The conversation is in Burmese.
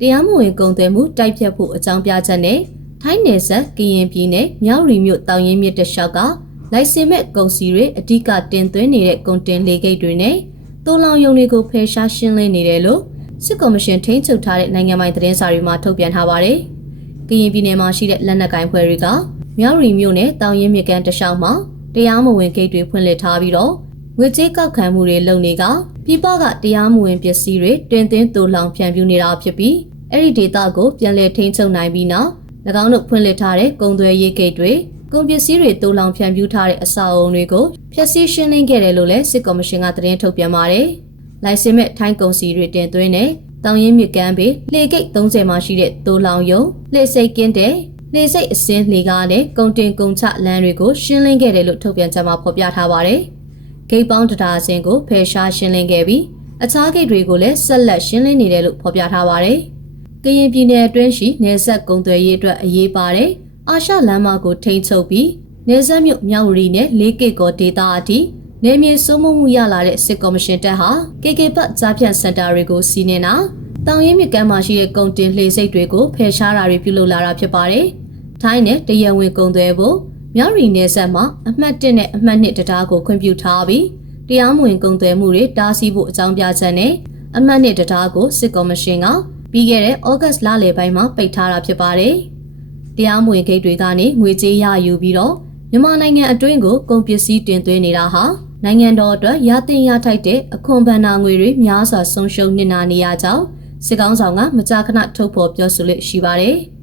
တရားမဝင်ကုန်သွယ်မှုတိုက်ဖြတ်ဖို့အကြောင်းပြချက်နဲ့ထိုင်းနယ်စပ်ကရင်ပြည်နယ်မြောက်ရီမြို့တောင်ရင်မြစ်တလျှောက်ကလိုင်စင်မဲ့ကုန်စည်တွေအ धिक တင်သွင်းနေတဲ့ကုန်တင်လေဂိတ်တွေနဲ့တိုးလောင်ယုံတွေကိုဖယ်ရှားရှင်းလင်းနေတယ်လို့စစ်ကော်မရှင်ထိန်းချုပ်ထားတဲ့နိုင်ငံပိုင်သတင်းစာတွေမှာထုတ်ပြန်ထားပါတယ်။ကရင်ပြည်နယ်မှာရှိတဲ့လက်နက်ကိုင်ဖွဲ့တွေကမြောက်ရီမြို့နဲ့တောင်ရင်မြစ်ကမ်းတလျှောက်မှာတရားမဝင်ဂိတ်တွေဖွင့်လှစ်ထားပြီးတော့ ငွေကြေးကောက်ခံမှုတွေလုပ်နေကပြည်ပကတရားမဝင်ပစ္စည်းတွေတင်သွင်းတူလောင်ဖြန့်ဖြူးနေတာဖြစ်ပြီးအဲ့ဒီဒေတာကိုပြန်လည်ထိန်းချုပ်နိုင်ပြီးနောက်၎င်းတို့ဖွင့်လှစ်ထားတဲ့ကုန်သွယ်ရေးဂိတ်တွေကုန်ပစ္စည်းတွေတူလောင်ဖြန့်ဖြူးထားတဲ့အစာအုံတွေကိုဖျက်ဆီးရှင်းလင်းခဲ့တယ်လို့လည်းစစ်ကော်မရှင်ကသတင်းထုတ်ပြန်ပါတယ်။လိုင်စင်မဲ့ထိုင်းကုန်စည်တွေတင်သွင်းတဲ့တောင်ရင်မြစ်ကမ်းပေလှေဂိတ်30မှာရှိတဲ့တူလောင်ယုံလှေစိတ်ကင်းတဲ့လေစိတ်အစင်းလေကားနဲ့ကုန်တင်ကုန်ချလမ်းတွေကိုရှင်းလင်းခဲ့တယ်လို့ထုတ်ပြန်ချက်မှာဖော်ပြထားပါတယ်။ ဂိတ်ပေါင်းတဒါအစင်းကိုဖယ်ရှားရှင်းလင်းခဲ့ပြီးအခြားဂိတ်တွေကိုလည်းဆက်လက်ရှင်းလင်းနေတယ်လို့ဖော်ပြထားပါတယ်။ကရင်ပြည်နယ်အတွင်းရှိနေဆက်ကုန်သွယ်ရေးအတွက်အရေးပါတဲ့အာရှလမ်းမကိုထိန်းချုပ်ပြီးနေဆက်မြို့မြောက်ဝတီနဲ့လေးကိတ်ကောဒေတာအထိနေမြေစိုးမိုးမှုရလာတဲ့စစ်ကော်မရှင်တပ်ဟာ KK ဘတ်ကြားဖြတ်စင်တာတွေကိုစီးနေတာတောင်ရင်မြစ်ကမ်းမှာရှိတဲ့ကုန်တင်လှေစိတ်တွေကိုဖယ်ရှားတာတွေပြုလုပ်လာတာဖြစ်ပါတယ်။ထိုင်းနဲ့တရဝင်းကုန်သွယ်ဖို့ မြောက်ရီနယ်ဆက်မှာအမှတ်1နဲ့အမှတ်2တရားကိုခွင့်ပြုထားပြီးတရားမဝင်ကုန်သွယ်မှုတွေတားဆီးဖို့အကြောင်းပြချက်နဲ့အမှတ်2တရားကိုစစ်ကော်မရှင်ကပြီးခဲ့တဲ့ဩဂတ်လလယ်ပိုင်းမှာပိတ်ထားတာဖြစ်ပါတယ်။တရားမဝင်ဂိတ်တွေကနေငွေကြေးရယူပြီးတော့မြန်မာနိုင်ငံအတွင်းကိုကုန်ပစ္စည်းတင်သွင်းနေတာဟာနိုင်ငံတော်အတွက်ရတင်ရထိုက်တဲ့အခွန်ဘဏ္ဍာငွေတွေများစွာဆုံးရှုံးနေတာနေရကြောင်းစစ်ကောင်းဆောင်ကမကြာခဏထုတ်ဖော်ပြောဆိုလို့ရှိပါတယ်။